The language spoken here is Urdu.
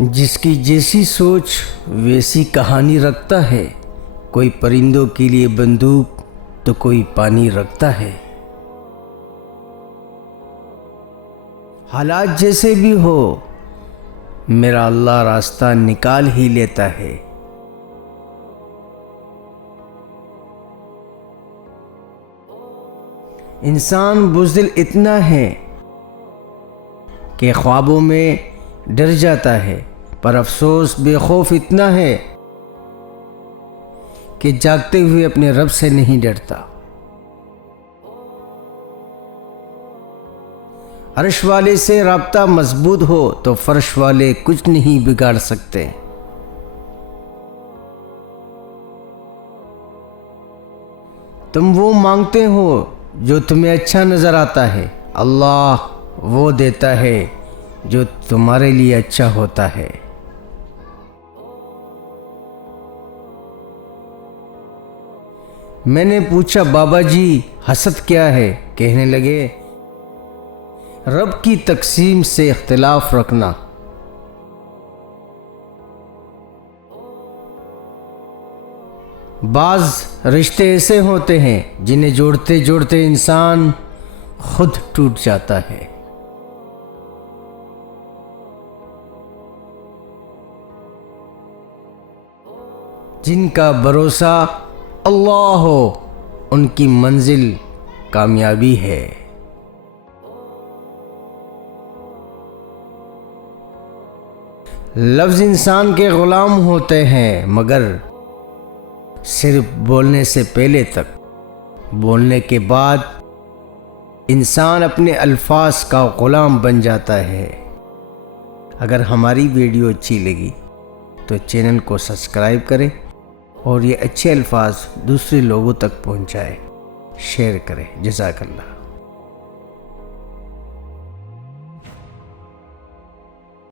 جس کی جیسی سوچ ویسی کہانی رکھتا ہے، کوئی پرندوں کے لیے بندوق تو کوئی پانی رکھتا ہے۔ حالات جیسے بھی ہو میرا اللہ راستہ نکال ہی لیتا ہے۔ انسان بزدل اتنا ہے کہ خوابوں میں ڈر جاتا ہے، پر افسوس بے خوف اتنا ہے کہ جاگتے ہوئے اپنے رب سے نہیں ڈرتا۔ عرش والے سے رابطہ مضبوط ہو تو فرش والے کچھ نہیں بگاڑ سکتے۔ تم وہ مانگتے ہو جو تمہیں اچھا نظر آتا ہے، اللہ وہ دیتا ہے جو تمہارے لیے اچھا ہوتا ہے۔ میں نے پوچھا بابا جی حسد کیا ہے؟ کہنے لگے رب کی تقسیم سے اختلاف رکھنا۔ بعض رشتے ایسے ہوتے ہیں جنہیں جوڑتے جوڑتے انسان خود ٹوٹ جاتا ہے۔ جن کا بھروسہ اللہ ہو ان کی منزل کامیابی ہے۔ لفظ انسان کے غلام ہوتے ہیں، مگر صرف بولنے سے پہلے تک۔ بولنے کے بعد انسان اپنے الفاظ کا غلام بن جاتا ہے۔ اگر ہماری ویڈیو اچھی لگی تو چینل کو سبسکرائب کریں اور یہ اچھے الفاظ دوسرے لوگوں تک پہنچائیں، شیئر کریں۔ جزاک اللہ۔